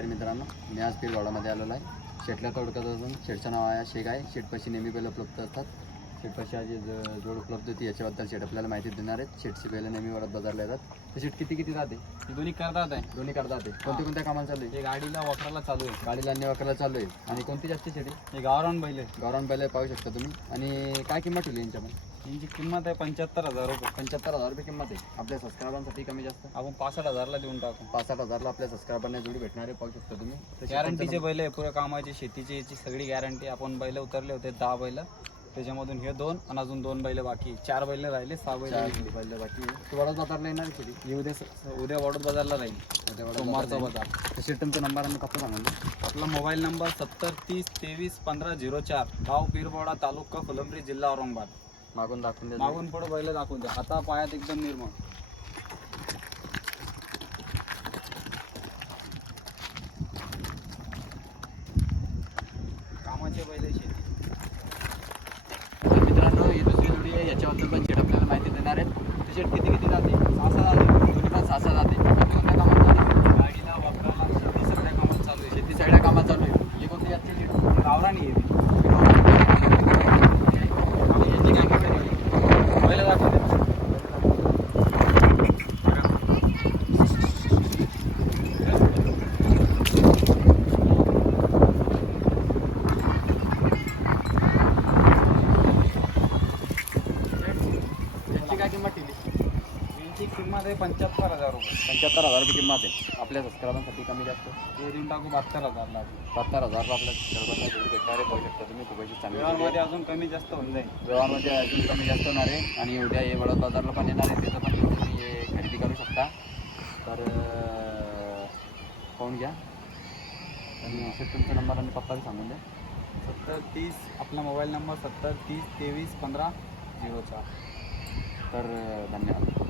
शेतकरी मित्रांनो मी आज पिरवाडामध्ये आलेलो आहे. शेटला तोडकत असून शेटचं नाव आहे शेख आहे. शेटपाशी नेहमी बैल उपलब्ध असतात. शेटपाशी आज ज- जोड उपलब्ध होती याच्याबद्दल शेट आपल्याला माहिती देणार आहेत. शेटची बैल नेहमी वरात बाजारला येतात. तर शेट किती किती जाते? हे दोन्ही करतात आहे. दोन्ही करता जाते कोणत्या कोणत्या कामाला चालू आहे? हे गाडीला वापरायला चालू आहे. गाडीला अन्य वाकरला चालू आहे. आणि कोणती जास्त शेटी हे गावरान बैल आहे गौरव बैल पाहू शकता तुम्ही. आणि काय किंमत ठेवली यांच्यामध्ये यांची किंमत आहे पंच्याहत्तर हजार रुपये. पंच्याहत्तर हजार रुपये किंमत आहे. आपल्या सबस्क्रायबांसाठी कमी जास्त? आपण पासष्ट हजारला देऊन टाकू. साठ हजारला आपल्या सबस्क्रायबांना जोडी भेटणार आहे पाहू शकता तुम्ही. गॅरंटीचे बैल आहे पुऱ्या कामाची शेतीची याची सगळी गॅरंटी आपण बैल उतरले होते दहा बैल. त्याच्यामधून हे दोन आणि अजून दोन बैल बाकी. चार बैल राहिले सहा बैल बैल बाकी. तू वडाच बाजारला येणार शेती हे उद्या स- उद्या वडोद बाजारला राहील. वडोद सोमवारचा बाजार. तशी तुमचा नंबर आणि पत्ता सांगा आपला मोबाईल नंबर सत्तर तीस तेवीस पंधरा झिरो चार. गाव पीरबोडा तालुका फुलंब्री जिल्हा औरंगाबाद. मागून दाखवून द्या. मागून पुढे बैल दाखवून द्या. हाता पायात एकदम निर्मळ कामाचे बैल आहे शेती तर मित्रांनो ही दुसरी जोडी आहे पण शेट आपल्याला माहिती देणार आहेत. तशी किती किती जाते? सहा सहा जाते. दोन्ही पण सहा सहा जाते. कोणत्या कामात चालू गाडीला वापरायला शेती सगळ्या कामात चालू आहे. शेती सगळ्या कामात चालू आहे. हे कोणते याची शेट शेती आहे ती. आणि याची काय किंमत आहे? बैल दाखवून द्या. याची काय किंमत ठेवली यांची किंमत आहे पंच्याहत्तर हजार रुपये. पंच्याहत्तर हजार रुपये किंमत आहे. आपल्या सबस्क्रायबांसाठी कमी जास्त. ते देऊन टाकू बहात्तर हजारला सत्तर हजारला आपल्या सबस्क्रायबांना जोडी भेटणार आहे पाहू शकता तुम्ही खूपच चांगली जोडी आहे. व्यवहारमध्ये अजून कमी जास्त होऊन जाईल. व्यवहारमध्ये अजून कमी जास्त होणार आहे आणि उद्या हे वडद बाजारला पण येणार आहे त्याचं पण तुम्ही हे खरेदी करू शकता. तर अं, पाहून घ्या. आणि शेत तुमचा नंबर आणि पत्ता बी सांगून द्या. सत्तर तीस आपला मोबाईल नंबर सत्तर तीस तेवीस पंधरा झिरो चार. तर धन्यवाद.